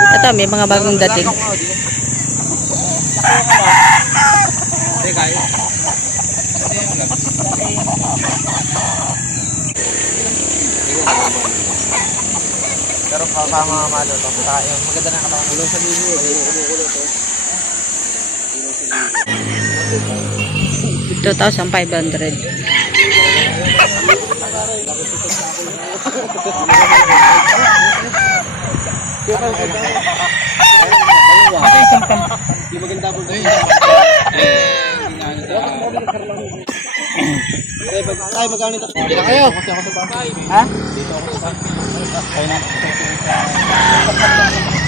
Ito, may mga bagong dating. Pero kasama malo to. Yung maganda na katawan. Ulo sa liwi. Ulo to. 2,500. Yung maganda po to. Tay, magkano ito? Hindi na kayo. Kasi ako sa bahay. Ha? Dito ako sa bahay.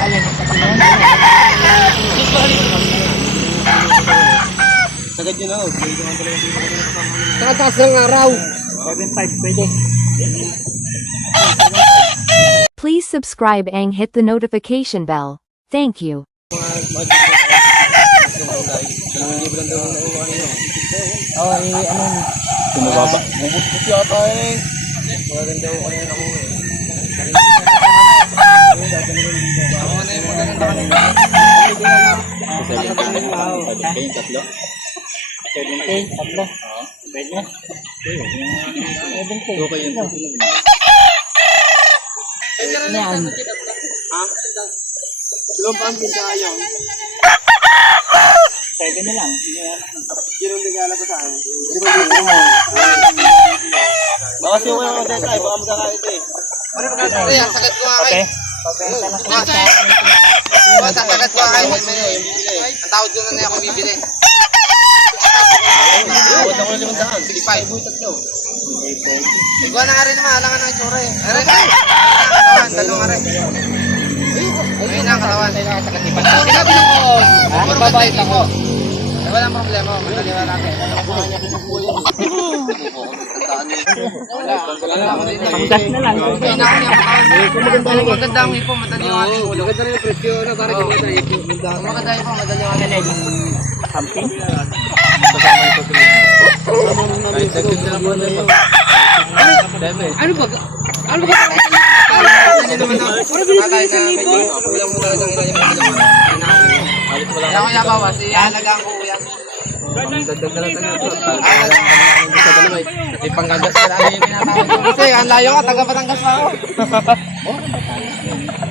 Ayun. Sagad yun ako. Takas ng araw. 7.5 pwede. Please subscribe and hit the notification bell. Thank you. Tumababa. Bubut yata eh. Maganda ko kanina ako eh. Ako na yung maganda kanina. Kayong tatlo? 7K, tatlo. Pwede na. 7K. Okay yun. Yan. Ha? Lumpang pinta yun. 7 na lang. Yun ang nagala pa sa akin. Di ba yun? Baka siya ko yung konti tayo. Baka magkakait eh. Ano magkakait? Ay, sagat ko nga kayo. Sasagat ko nga kayo. Ang tawad ko na niya ako bibili. Huwag ako na 5. Sige, 5. Iguan na nga rin naman. Alangan ng itsura eh. Aray na. Katawan. Dalong nga rin. Ayun na ang katawan. Sinabi lang ko. Magbabait ako. Walang problema. Mataliwa natin. Panggas na lang. Maganda ang ipo. Mataliwa natin. Maganda rin yung presyo. Para maganda ipo. Maganda ipo. Mataliwa natin. Camping? Ano ba? Ano ba? Kaya ko yabawas, ihalagaan ko yan. Dagdag na lang tayo. Ipanggagas na lang yung pinatawag ko. Kasi ang layo ka, taga-Batangas pa ako.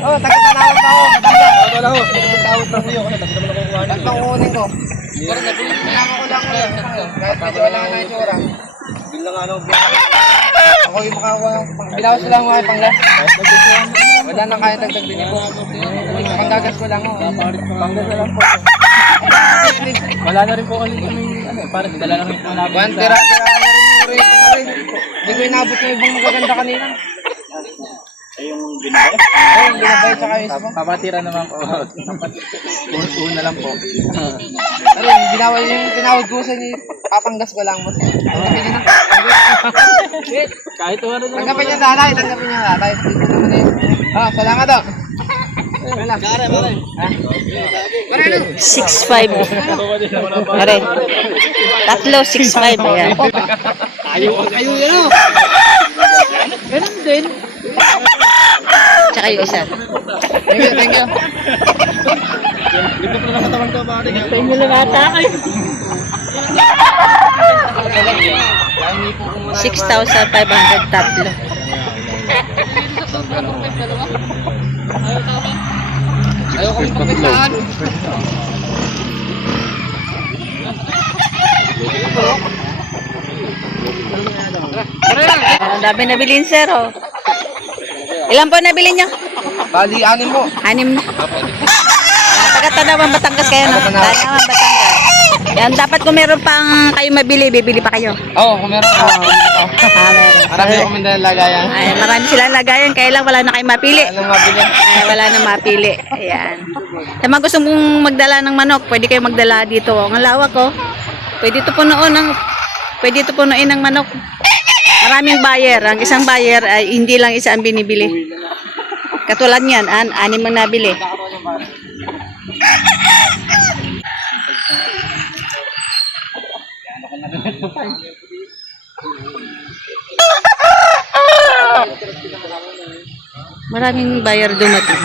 Oo, taga-Tanawan pa ako. Wala ko, taga-Tawad pa sa'yo. Ang pangunin ko. Pero nabili ko lang ulit. Kahit medyo wala nga na itsura. Bilang ano, ako yung makakuha. Binawas lang ako ay panggas. Wala na kaya dagdag din po. Panggagas ko lang ako. Panggas na lang po. Wala na rin po kasi kami, parang dala lang yung panabot. One tira-tira na rin yung rin. Hindi ko inabot yung ibang magaganda kanina. Ay, yung binabay? Oo, yung binabay tsaka yung isa. Papatira naman po. Una lang po. Pero yung tinawad ko sa inyo, papanggas ko lang mo. Tanggapin niyo na. Kahit ano naman. Tanggapin niyo tatay, tanggapin niyo tatay. Dito naman eh. Ah, salamat to. Wala. Kare, pare. Ha? Pare ano? 6'5". Pare. Tatlo, 6'5". Ayan. Ayaw yan o. Ganun din. Tsaka yung isa. Thank you, thank you. Dito po na katawan ko, pare. Penyo lang ata kayo. 6,500 tatlo. Ayaw kami pagpitaan. Ang dami nabilin, sir, oh. Ilan po nabili niya? Bali, 6 mo. 6 na. Taga-Tanawan, Batangas kayo, no? Tanawan, Batangas. Yan, dapat kung meron pang kayo mabili, bibili pa kayo. Oo, kung meron ka. Meron. Marami akong may lagayan. Ay, marami silang lagayan, kaya lang wala na kayo mapili. Anong mabili? Ay, wala na mapili. Ayan. Sa mga gusto mong magdala ng manok, pwede kayo magdala dito. Ang lawak, oh. Pwede ito punuin ng manok. Maraming buyer. Ang isang buyer ay hindi lang isa ang binibili. Katulad niyan, 6 ang nabili. Maraming buyer dumating.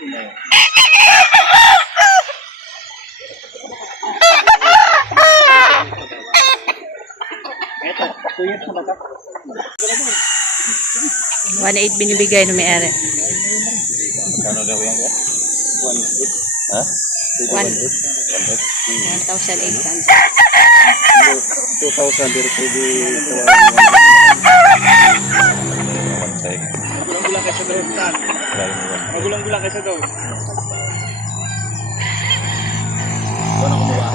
Ito, 2 years na ba ito? 1.8 binibigay ng may-ari. Kano daw yan? 1.8? Ha? 1,800. 2,000 pero pwede Magulang-gulang kayo sa daw. Magulang-gulang kayo sa daw. Ano kumuha?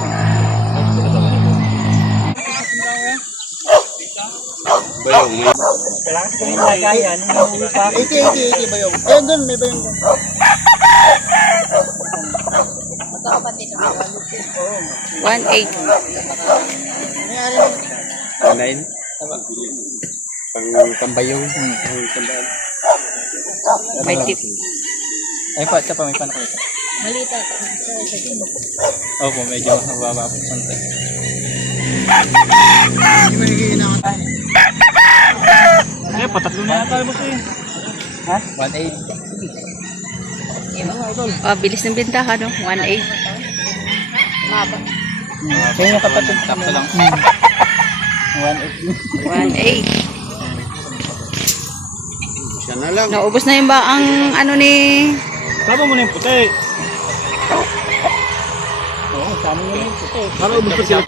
Bayong. Kailangan sa kanyang lagayan. 80 ba yung? Ayun doon, may ba yung? 1.8. Online? Pang kambayong. May tip. Ay pa, siya pa may panak ito. Malita. Opo, medyo mababa po. Sante. Hindi mo nagiging Eh, patatlo na yata mo siya. Ha? 1.8. Oh, bilis ng bintahan, no? 1.8. Kaya yung kapatid. Tapos lang. 1.8. 1.8. Siya na lang. Naubos na yung ba ang ano ni... Sama mo na yung puti. Oo, sama mo na yung puti. Para ubus pa sila.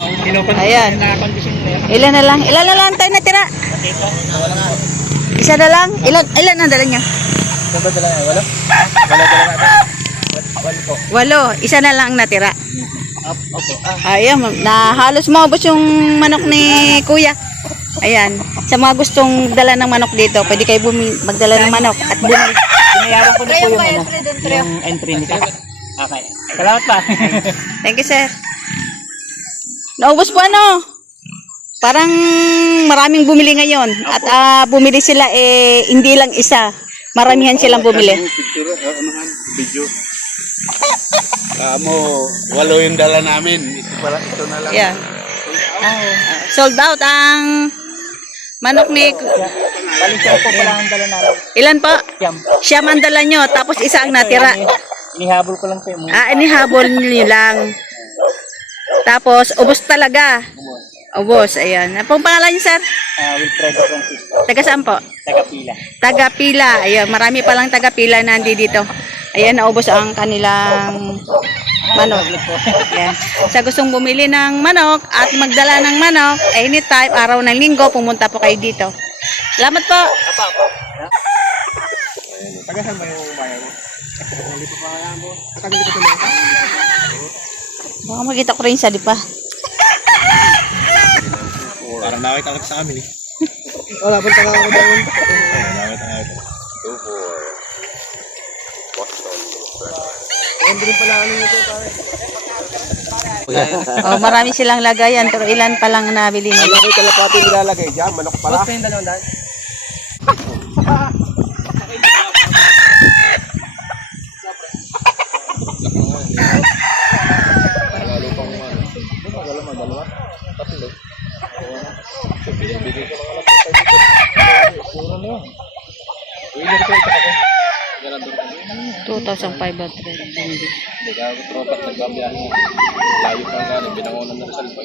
Ayan. Nakakondisyon na yan. Ilan na lang? Ilan na lang tayo natira? Isa na lang? Ilan ang dala niya? Saan ba dala nga? Wala? Wala dala natin? Wala po. 8. Isa na lang ang natira. Opo. Ayan, halos maubos yung manok ni Kuya. Ayan. Sa mga gustong dala ng manok dito, pwede kayo magdala ng manok at bumili. Binayaran ko na po yung ano, yung entry nito. Okay. Salamat pa. Thank you, sir. Naubos po ano? Parang maraming bumili ngayon. At bumili sila hindi lang isa. Maramihan silang bumili. Picture, video. Mo, 8 yung dala namin. Ito na lang. Yeah. Sold out ang manok ni... Balikan po pala ang dala natin. Ilan po? Siyam. Siyam ang dala nyo, tapos isa ang natira. Inihabol ko lang po yung Inihabol nyo lang. Tapos, ubos talaga. Ubos, ayan. Anong pangalan niyo, sir? Wilfredo Francisco. Taga saan po? Tagapila. Taga-Pila. Ayan, marami palang taga-Pila na dito. Ayan, naubos ang kanilang manok. Ayan. Sa gustong bumili ng manok at magdala ng manok, anytime, araw ng linggo, pumunta po kayo dito. Salamat po. Tagasan mo yung bayan mo. Baka makita ko rin sa di pa. Parang nakita ka sa amin eh. Wala, punta ka ako doon. Nakita nga ito. Hindi pala ano ito, pare. Oh, marami silang lagayan, pero ilan pa lang nabili nila. Ano ko kalapati nilalagay dyan? Manok pala. Gusto yung dalawang daan? Dalawa. Tatlo. 2,500. Tropat nagbabiyahe mo. Layo pa nga, binangonan na Rizal pa.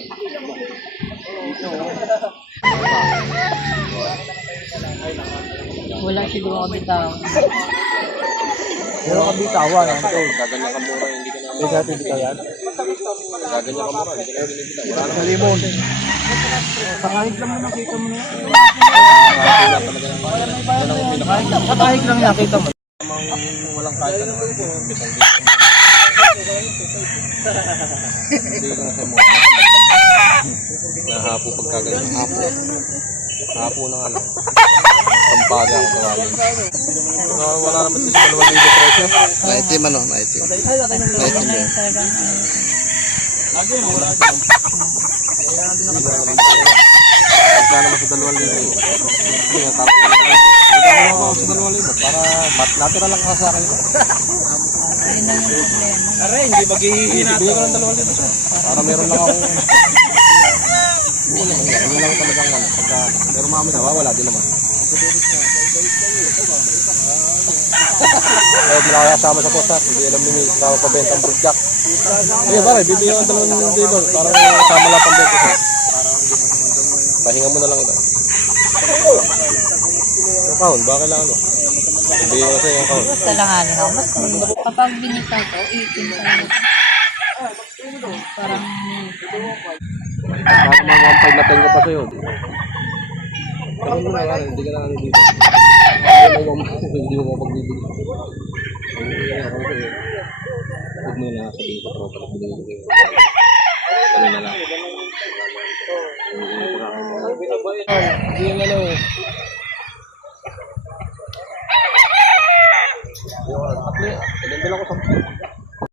Wala siguro kami tao. Pero kabitawan, ano to? Gaganyan ka mura, hindi ka namin. Hindi natin dito yan. Gaganyan ka mura, hindi ka namin dito. Wala na limon. Sakahig lang mo nakita mo na. Katahig lang nakita mo. Walang kahit ano. Hindi ko na sa mura. Nahapo pagkaganyan. Hapo na nga lang. Pampaga ako tawagin. Wala naman sa 2,000 presyo. Maitim ano? Maitim. Maitim ba? Pagka naman sa 2,000. Hindi nga tapos na lang. Hindi ako sa 2,000 para natural lang ka sa akin. Aray, hindi maghihina Bili ko ng 2,000. Para meron lang akong... Ano lang talagang ano. Pero mami na, wala din naman. Huwag mo na kasama sa post ha. Hindi alam nyo yung kapapabenta ang broodjack. Sige pare, bibigyan ko ng dalawang table. Parang kasama lang pang benta siya. Pahinga mo na lang ito. Yung kahon, bakit lang ano? Bibigyan ko sa'yo yung kahon. Basta lang ako. Mas kapag binita ko, 18 pa lang. Parang Baka mga 1.5 na tenga pa sa'yo. Ano mo na yan, hindi ka na ano dito. Hindi mo mapagbibig. Huwag mo na sabihin ko tropa na binigay ko sa'yo. Ano na lang. Hindi yung ano. Ganda lang ko sa